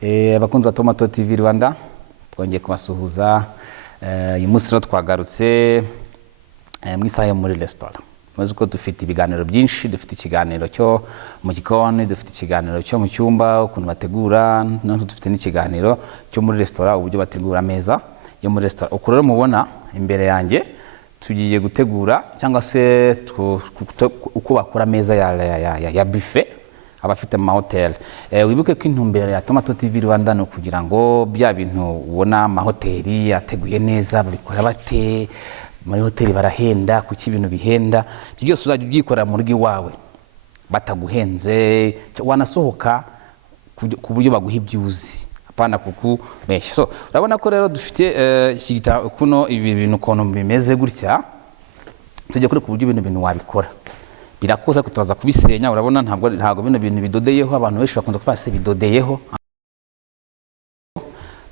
Abakunzi ba Tomato TV Rwanda twongeye kubasuhuza. Uyu munsi rero twagarutse mu isaha yo muri restaurant. Maze ko dufite ibiganiro byinshi, dufite ikiganiro cyo mu gikoni, dufite ikiganiro cyo mu cyumba ukuntu bategura, nanone dufite n'ikiganiro cyo muri restaurant uburyo bategura ameza yo muri restaurant. Uko rero mubona imbere yanjye tugiye gutegura cyangwa se uko bakora ameza ya buffet abafite mu hotel. Wibuke ko intumbero ya Tomato TV Rwanda no kugira ngo bya bintu ubona ama hoteli ateguye neza babikora bate, muri hoteli barahenda kuki ibintu bihenda, byose uzajya ubyikorera mu rugo iwawe bataguhenze, wanasohoka ku buryo baguha ibyuzi apana kuku meshi. So urabona ko rero dufite kuno ibi bintu kono bimeze gutya, tujye kuri ku buryo ibintu wabikora birakoza kutaza kubisenya. Urabona ntabwo bino bintu bidodeyeho, abantu benshi bakunze kufase bidodeyeho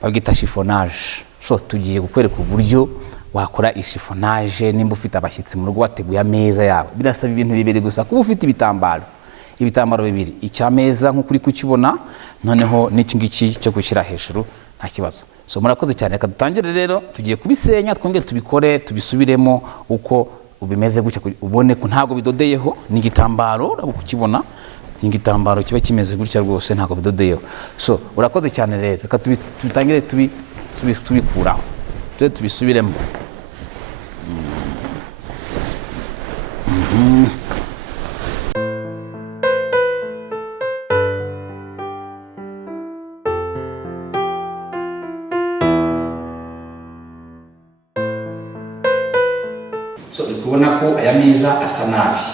babwita chiffonnage. So tugiye gukwereka uburyo wakora chiffonnage nimba ufite abashyitsi mu rugo wateguye ameza yawe. Birasaba ibintu bibiri gusa, kuba ufite ibitambaro bibiri, icyameza nko kuri kukibona, noneho n'iki ngiki cyo gushyira hejuru nta kibazo. So murakoze cyane, reka dutangire rero. Tugiye kubisenya twongere tubikore tubisubiremo uko ubimeze gutya ubone ko ntago bidodeyeho. N'igitambaro urabo kukibona, n'igitambaro kiba kimeze gutya rwose ntago bidodeyeho. So urakoze cyane rero, reka tutangire tubikuraho tubisubiremo. So ukubona ko aya meza asa nabi,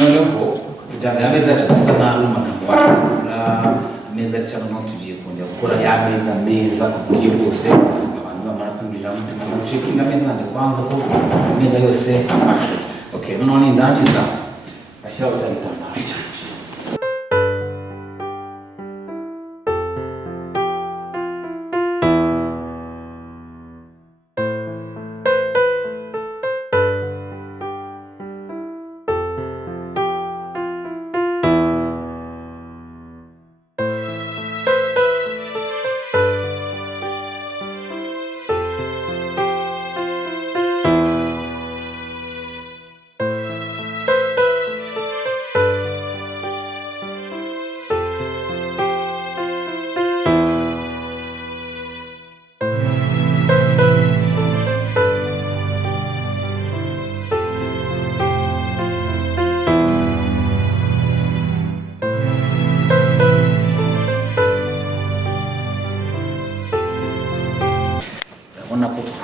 noneho kugira aya meza asa nabi umuntu wakora ameza cyangwa tugiye kongera gukora ya meza meza ku buryo bwose abantu bamara kwinjira mu tema checking ameza nanje kwanza ko ameza yose afashe. Okay, noneho nindangiza bashyira utagitambara cyane.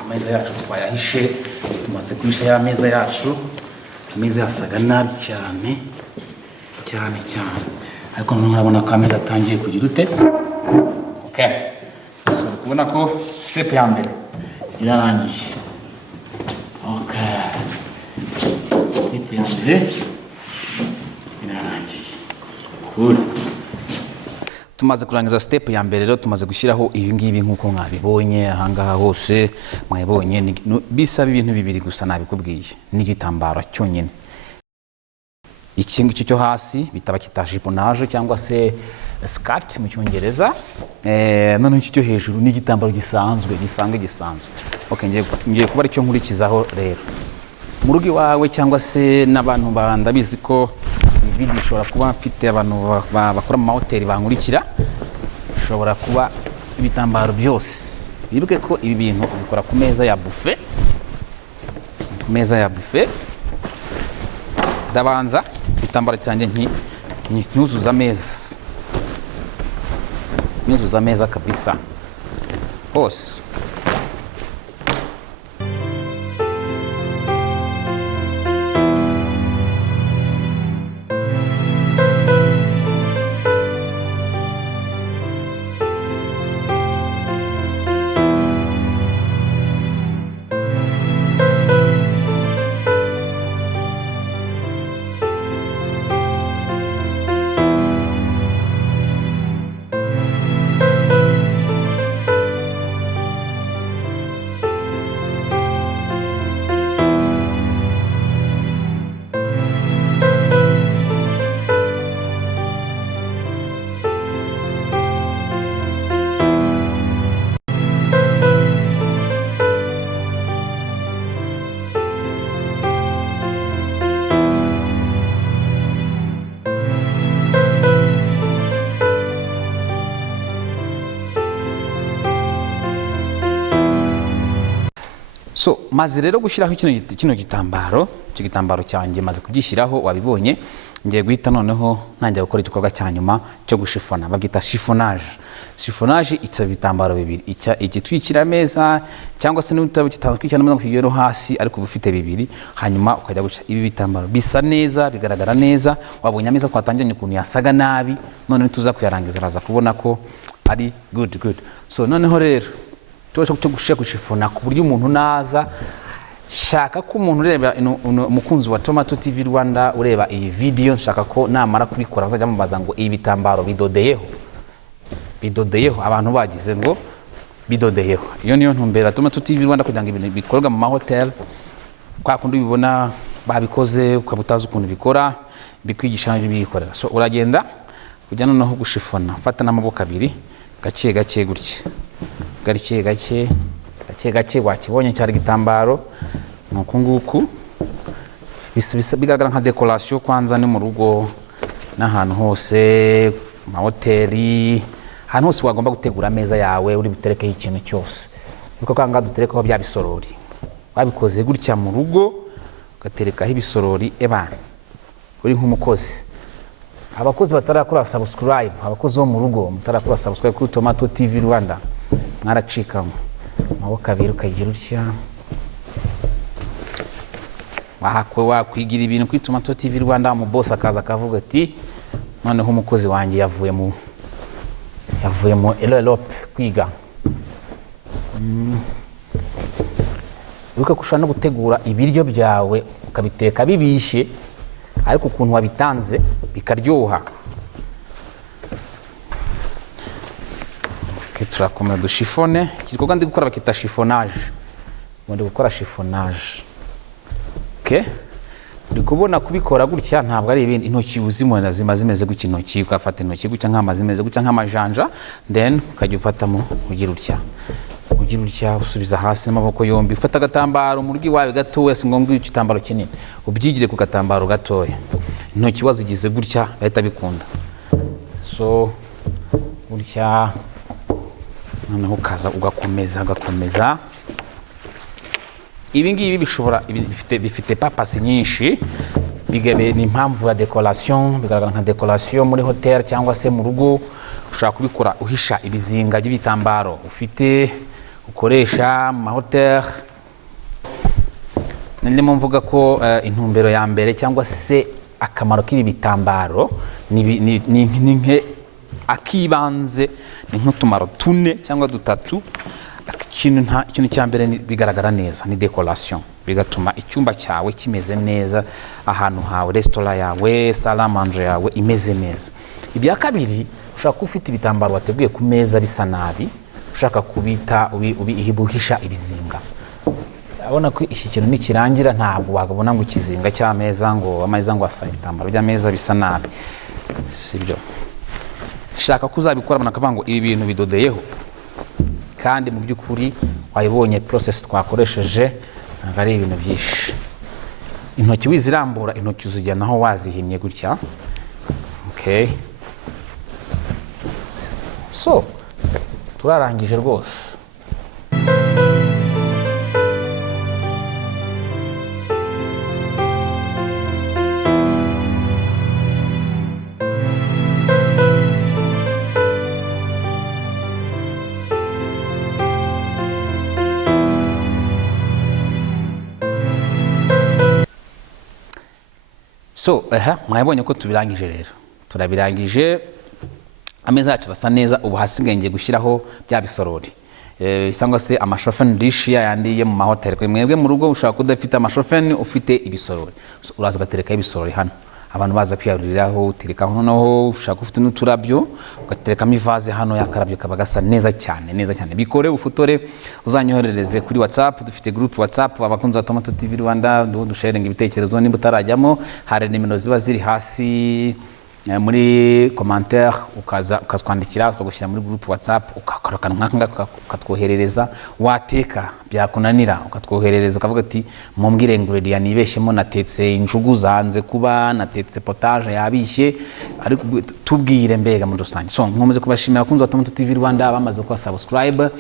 Ameza yacu twayahishe, tumaze kwisha ya meza yacu. Ameza yasaga nabi cyane, ariko murabona ko ameza atangiye kugira ute. Okay, so kubona ko step ya mbere irarangiye. Okay, step ya mbere irarangiye. Cool. Tumaze kurangiza step ya mbere rero, tumaze gushyiraho ibi ngibi nkuko mwabibonye ahangaha hose mwabibonye. Bisaba ibintu bibiri gusa nabikubwiye, n'igitambaro cyonyine. Iki ngiki cyo hasi bitaba kita chiffonnage cyangwa se skirt mu cyongereza, none iki cyo hejuru n'igitambaro gisanzwe. Okay, ngiye kuba ari cyo nkurikizaho rero mu rugo iwawe cyangwa se n'abantu bandabizi ko video ishobora kuba mfite abantu bakora mu hoteli bankurikira, ishobora kuba ibitambaro byose. Bibuke ko ibi bintu bikora ku meza ya buffet, ndabanza ibitambaro cyanjye nyuzuza ameza kabisa hose. So maze rero gushyiraho kino gitambaro, icyo gitambaro cyanjye maze kugishyiraho wabibonye, ngiye guhita noneho nanjye gukora igikorwa cya nyuma cyo gushifona, babyita chiffonage. Chiffonage itsa bitambaro bibiri, igitwikira ameza cyangwa se n'utabo kitandukira ameza kugero hasi ariko bufite bibiri, hanyuma ukajya guca ibi bitambaro bisa neza, bigaragara neza. Wabonye ameza twatangiranye ukuntu yasaga nabi, none tuza kuyarangiza uraza kubona ko ari good. So noneho rero cyo gushifona ku buryo umuntu naza shaka ko umuntu ureba umukunzi wa Tomato TV Rwanda ureba iyi video, nshaka ko namara kubikora azajya mubaza ngo ibi bitambaro bidodeyeho abantu bagize ngo bidodeyeho. Iyo niyo ntumbera Tomato TV Rwanda kugira ngo ibintu bikorwa mu mahoteli kwa kundi bibona babikoze ukabutaza ukuntu bikora, bikwigisha n'ibyo bikorera. So uragenda kujya noneho gushifona, fata n'amaboko abiri gake gake wakibonye cyari gitambaro nuko nguku bigaragara nka decolation kwanza ni mu rugo n'ahantu hose mahoteli, ahantu hose wagomba gutegura ameza yawe uri buterekeho ikintu cyose. Niko kanga duterekaho bya bisorori, wabikoze gutya mu rugo ugaterekaho ibisorori uri nk'umukozi. Abakozi batarakora subscribe, abakozi bo mu rugo mutarakora subscribe kuri Tomato TV Rwanda mwaracikamo, amaboko abiri ukagira utya, wakwigira ibintu kuri Tomato TV Rwanda. Mu boss akaza akavuga ati noneho umukozi wanjye yavuye mu Elope kwiga. Uruka kushana gutegura ibiryo byawe ukabiteka bibishe ariko ukuntu wabitanze bikaryoha. Turakomeza dushifone, igikorwa ndi gukora bakita chiffonage, ndi gukora chiffonage. Uri kubona kubikora gutya ntabwo ari ibintu intoki uzimona zimeze gutya, intoki ukafata intoki gutya nk'amazimeze gutya nk'amajanja, then ukajya ufatamo ugira utya usubiza hasi n'amaboko yombi, ufata agatambaro mu rugi wawe gatoya, si ngombwa igitambaro kinini, ubyigire ku gatambaro gatoya, intoki wazigize gutya bahita bikunda. So gutya noneho ukaza ugakomeza. Ibi ngibi bifite papasi nyinshi, bigabe ni impamvu ya decolation, bigaragara nka decolation muri hotel cyangwa se mu rugo. Ushaka kubikora uhisha ibizinga by'ibitambaro ufite ukoresha mu hotel. Ndimo mvuga ko intumbero ya mbere cyangwa se akamaro k'ibi bitambaro ni akibanze, ni nk'utumaro tune cyangwa dutatu. Ikintu cya mbere bigaragara neza ni decolation, bigatuma icyumba cyawe kimeze neza, ahantu hawe, restaurant yawe, salle à manger yawe imeze neza. Ibya kabiri, ushaka ufite ibitambaro wateguye ku meza bisa nabi, ushaka kubita ubihisha ibizinga. Abona ko iki kintu nikirangira ntabwo wagabona ngo ikizinga cy'ameza ngo ameza ngo asa ibitambaro by'ameza bisa nabi, sibyo. Shaka kuzabikora banavuga ngo ibi bintu bidodeyeho, kandi mu by'ukuri wayibonye process twakoresheje ntabwo ari ibintu byinshi. Intoki wizirambura, intoki uzijyana aho wazihinnye gutya. So turarangije rwose. So mwabonye ko tubirangije rero, turabirangije. Ameza yacu arasa neza. Ubu hasigaye ngiye gushyiraho bya bisorori, cyangwa se amashofeni dish yandi mu mahoteli. Mwebwe mu rugo ushaka kudafite amashofeni, ufite ibisorori, uraza ugatereka ibisorori hano, abantu baza kwiyaruriraho, uterekaho. Noneho ushaka ufite n'uturabyo ugaterekamo ivaze hano, yakarabyo kaba gasa neza cyane. Bikore ufotore uzanyoherereze kuri WhatsApp. Dufite group WhatsApp abakunzi ba Tomato TV Rwanda, dusharinga ibitekerezo. Nimba utarajyamo, hari nimero ziba ziri hasi muri commentaire ukazwandikira ukagushyira muri group WhatsApp ukakora ukatwoherereza, wateka byakunanira ukatwoherereza ukavuga ati mumbwire ingredient nibeshyemo, natetse injugu zanze kuba, natetse potage yabishye, ariko tubwire mbega muri rusange. So nkomeze kubashimira abakunzi wa Tomato TV Rwanda bamaze gukora subscribe,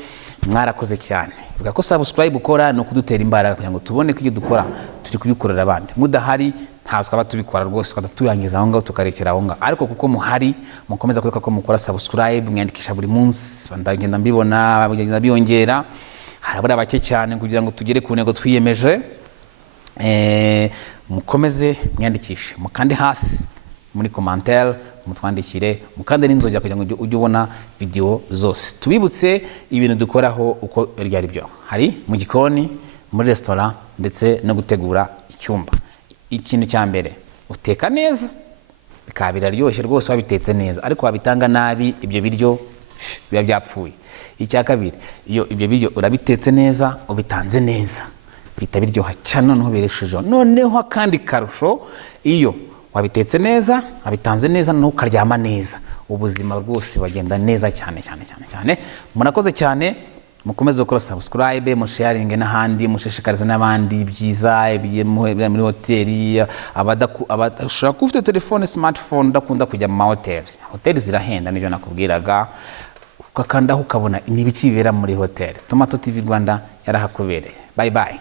mwarakoze cyane. Vuga ko subscribe ukora no kudutera imbaraga kugira ngo tubone ko ibyo dukora turi kubikorera abandi. Mudahari nta twaba tubikora rwose, twaba tuyangiza aho ngaho tukarekera aho ngaho, ariko kuko muhari mukomeza kwereka ko mukora subscribe, mwandikisha buri munsi, ndagenda mbibona bagenda biyongera, harabura bake cyane kugira ngo tugere ku ntego twiyemeje. Mukomeze mwandikishe, mukande hasi muri commentaire, mutwandikire, mukande n'inzogera kugira ngo ujye ubona video zose. Tubibutse ibintu dukoraho uko ryari byo, hari mu gikoni, muri restaurant ndetse no gutegura icyumba. Ikintu cya mbere, uteka neza bikaba biraryoshye rwose wabitetse neza, ariko wabitanga nabi ibyo biryo biba byapfuye. Icya kabiri, iyo ibyo biryo urabitetse neza, ubitanze neza, bita biryoha cyane, noneho bireshejeho. Noneho kandi karusho, iyo wabitetse neza, wabitanze neza, noneho ukaryama neza, ubuzima rwose bagenda neza cyane cyane cyane cyane. Munakoze cyane, mukomeze gukora subscribe, musharinge n'ahandi, mushishikarize n'abandi byiza muri hoteli. Abadashaka kufite telefone smartphone ndakunda kujya mu mahoteli, hoteli zirahenda, nibyo nakubwiraga, ukakandaho ukabona n'ibiki bibera muri hoteli. Tomato TV Rwanda yarahakubereye. Bye bye.